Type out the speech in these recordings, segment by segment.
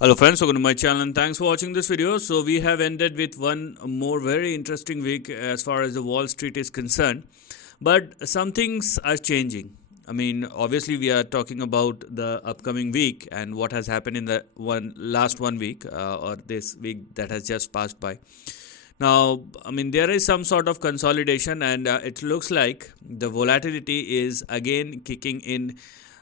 Hello friends, welcome to my channel and thanks for watching this video. So we have ended with one more very interesting week as far as the Wall Street is concerned. But some things are changing. I mean, obviously we are talking about the upcoming week and what has happened in the last 1 week or this week that has just passed by. Now, I mean, there is some sort of consolidation and it looks like the volatility is again kicking in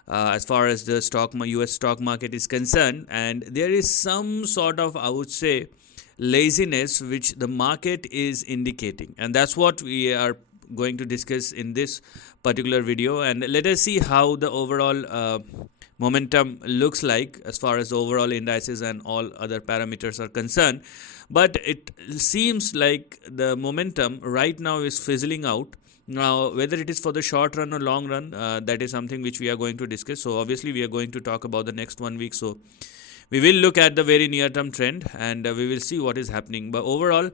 as far as the US stock market is concerned, and there is some sort of, I would say, laziness which the market is indicating, and that's what we are going to discuss in this particular video. And let us see how the overall momentum looks like as far as the overall indices and all other parameters are concerned. But it seems like the momentum right now is fizzling out. Now, whether it is for the short run or long run, that is something which we are going to discuss. So, obviously, we are going to talk about the next 1 week. So, we will look at the very near-term trend and we will see what is happening. But overall,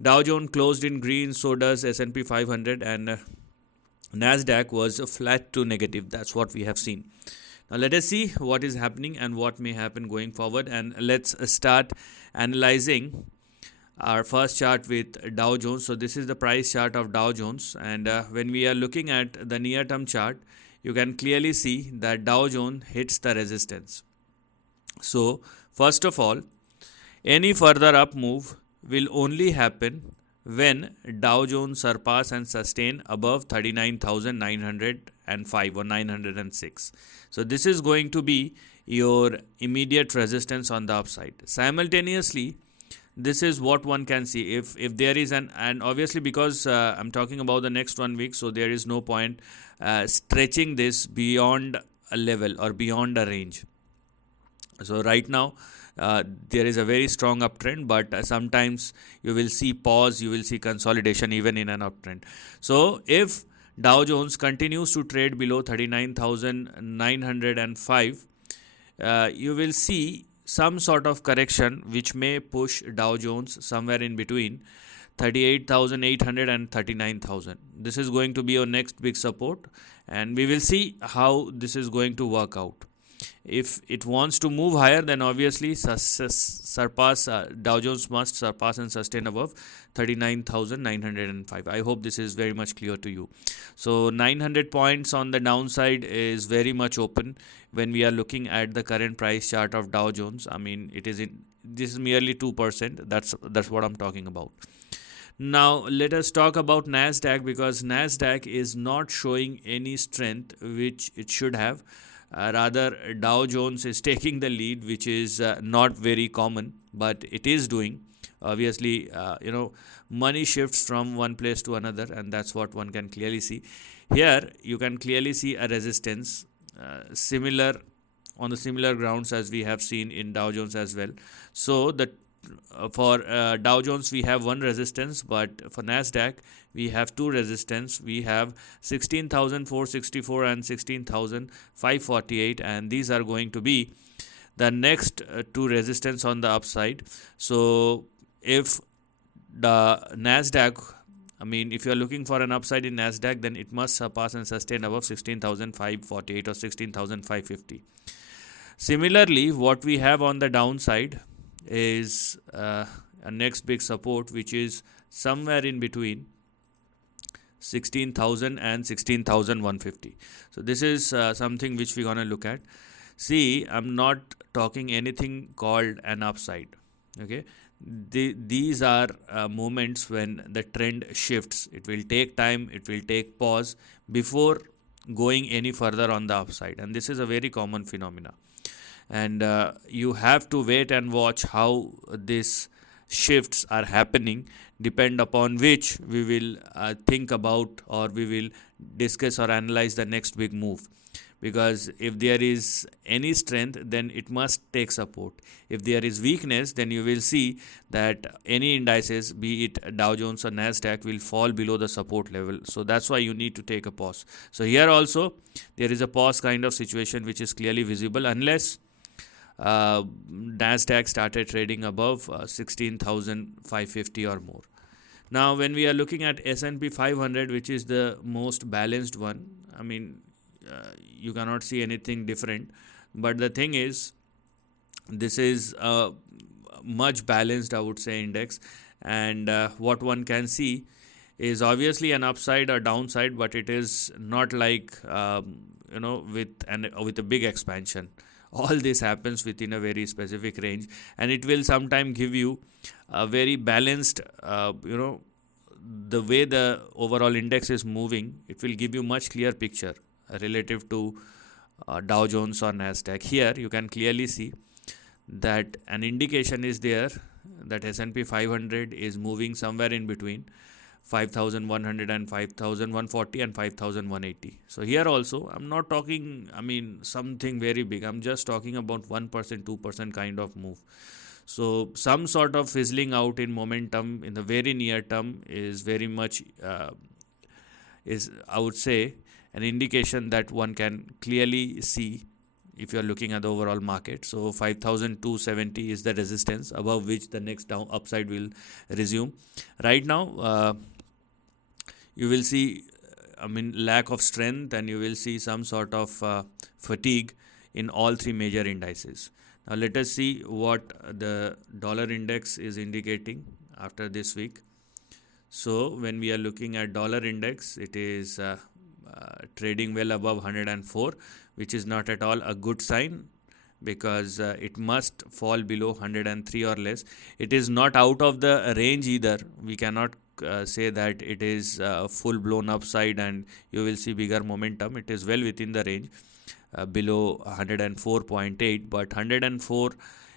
Dow Jones closed in green, so does S&P 500, and NASDAQ was flat to negative. That's what we have seen. Now, let us see what is happening and what may happen going forward. And let's start analyzing our first chart with Dow Jones. So this is the price chart of Dow Jones, and when we are looking at the near term chart, you can clearly see that Dow Jones hits the resistance. So first of all, any further up move will only happen when Dow Jones surpass and sustain above 39,905 or 906. So this is going to be your immediate resistance on the upside. Simultaneously, this is what one can see if there is and obviously because I'm talking about the next 1 week, so there is no point stretching this beyond a level or beyond a range. So right now there is a very strong uptrend, but sometimes you will see pause, you will see consolidation even in an uptrend. So if Dow Jones continues to trade below 39,905, you will see some sort of correction which may push Dow Jones somewhere in between 38,800 and 39,000. This is going to be your next big support, and we will see how this is going to work out. If it wants to move higher, then obviously surpass Dow Jones must surpass and sustain above 39,905. I hope this is very much clear to you. So 900 points on the downside is very much open when we are looking at the current price chart of Dow Jones. I mean, this is merely 2%. That's what I'm talking about. Now let us talk about NASDAQ, because NASDAQ is not showing any strength which it should have. Rather, Dow Jones is taking the lead, which is not very common, but it is doing. Obviously, money shifts from one place to another, and that's what one can clearly see. Here, you can clearly see a resistance similar on the similar grounds as we have seen in Dow Jones as well. So for Dow Jones we have one resistance, but for NASDAQ we have two resistance. We have 16,464 and 16,548, and these are going to be the next two resistance on the upside. So if the NASDAQ, I mean, if you are looking for an upside in NASDAQ, then it must surpass and sustain above 16,548 or 16,550. Similarly, what we have on the downside is a next big support, which is somewhere in between 16,000 and 16,150. So this is something which we're going to look at. See, I'm not talking anything called an upside. Okay, these are moments when the trend shifts. It will take time, it will take pause before going any further on the upside, and this is a very common phenomena. And you have to wait and watch how these shifts are happening, depend upon which we will think about, or we will discuss or analyze the next big move. Because if there is any strength, then it must take support. If there is weakness, then you will see that any indices, be it Dow Jones or NASDAQ, will fall below the support level. So that's why you need to take a pause. So here also there is a pause kind of situation which is clearly visible, unless NASDAQ started trading above 16,550 or more. Now when we are looking at S&P 500, which is the most balanced one, I mean, you cannot see anything different. But the thing is, This is a much balanced, I would say, index. And what one can see is obviously an upside or downside, but it is not like with a big expansion. All this happens within a very specific range, and it will sometime give you a very balanced, the way the overall index is moving. It will give you much clear picture relative to Dow Jones or NASDAQ. Here you can clearly see that an indication is there that S&P 500 is moving somewhere in between 5,100 and 5,140 and 5,180. So here also I'm not talking, something very big. I'm just talking about 1%, 2% kind of move. So some sort of fizzling out in momentum in the very near term is very much is, I would say, an indication that one can clearly see if you are looking at the overall market. So 5,270 is the resistance above which the next down upside will resume. Right now, you will see, lack of strength, and you will see some sort of fatigue in all three major indices. Now let us see what the dollar index is indicating after this week. So when we are looking at dollar index, it is trading well above 104, which is not at all a good sign, because it must fall below 103 or less. It is not out of the range either. We cannot say that it is full blown upside and you will see bigger momentum. It is well within the range, below 104.8, but 104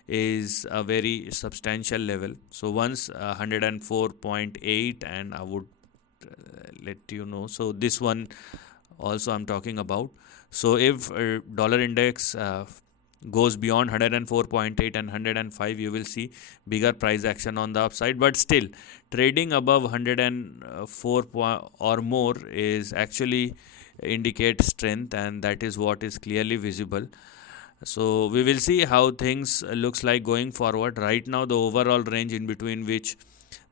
is a very substantial level. So once 104.8, and I would let you know. So this one also I'm talking about. So if dollar index goes beyond 104.8 and 105, you will see bigger price action on the upside. But still, trading above 104 or more is actually indicate strength, and that is what is clearly visible. So we will see how things looks like going forward. Right now, the overall range in between which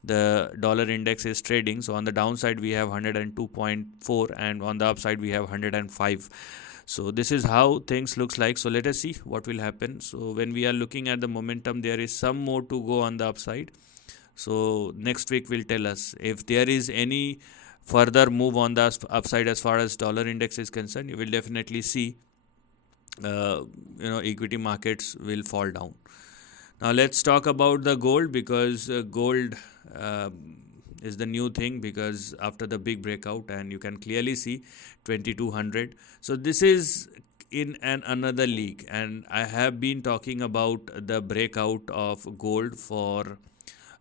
the dollar index is trading. So on the downside we have 102.4 and on the upside we have 105. So this is how things looks like. So let us see what will happen. So when we are looking at the momentum, there is some more to go on the upside. So next week will tell us if there is any further move on the upside as far as dollar index is concerned. You will definitely see equity markets will fall down. Now let's talk about the gold, because gold is the new thing, because after the big breakout, and you can clearly see 2200. So this is in another league, and I have been talking about the breakout of gold for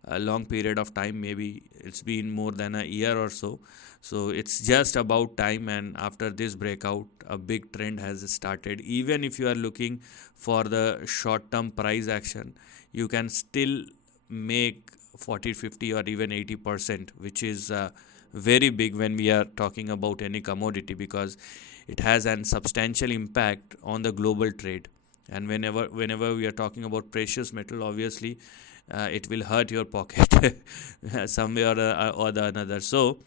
a long period of time. Maybe it's been more than a year or so. So it's just about time, and after this breakout a big trend has started. Even if you are looking for the short term price action, you can still make 40, 50 or even 80%, which is very big when we are talking about any commodity, because it has an substantial impact on the global trade. And whenever we are talking about precious metal, obviously it will hurt your pocket somewhere or the another. So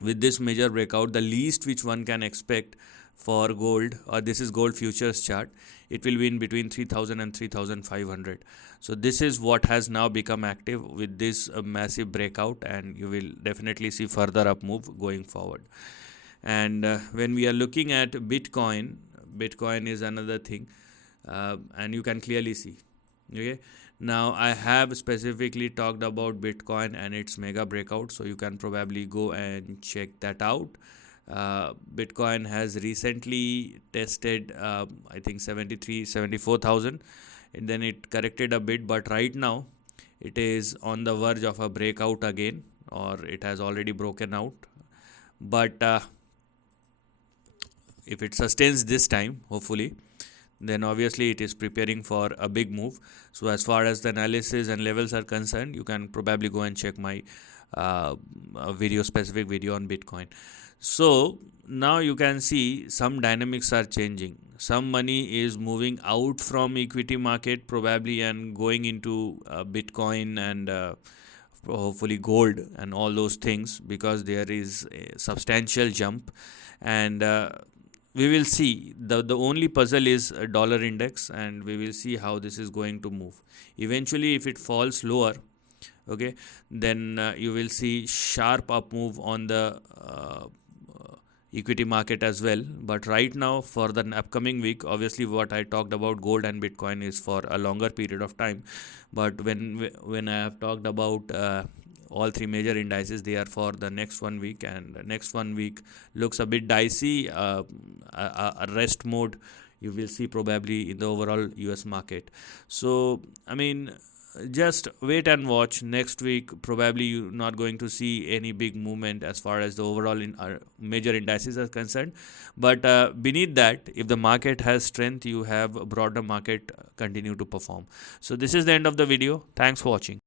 with this major breakout, the least which one can expect for gold, or this is gold futures chart, it will be in between 3000 and 3500. So this is what has now become active with this massive breakout, and you will definitely see further up move going forward. And when we are looking at Bitcoin is another thing, and you can clearly see. Okay, now I have specifically talked about Bitcoin and its mega breakout, so you can probably go and check that out. Bitcoin has recently tested I think 74,000, and then it corrected a bit, but right now it is on the verge of a breakout again, or it has already broken out. But if it sustains this time, hopefully, then obviously it is preparing for a big move. So as far as the analysis and levels are concerned, you can probably go and check my specific video on Bitcoin. So now you can see some dynamics are changing. Some money is moving out from equity market probably and going into Bitcoin and hopefully gold and all those things, because there is a substantial jump. And we will see. The only puzzle is a dollar index, and we will see how this is going to move. Eventually, if it falls lower, okay, then you will see sharp up move on the equity market as well. But right now, for the upcoming week, obviously what I talked about gold and bitcoin is for a longer period of time. But when I have talked about all three major indices, they are for the next 1 week, and next 1 week looks a bit dicey. A rest mode you will see probably in the overall US market. So I mean, just wait and watch. Next week probably you're not going to see any big movement as far as the overall major indices are concerned. But beneath that, if the market has strength, you have a broader market continue to perform. So this is the end of the video. Thanks for watching.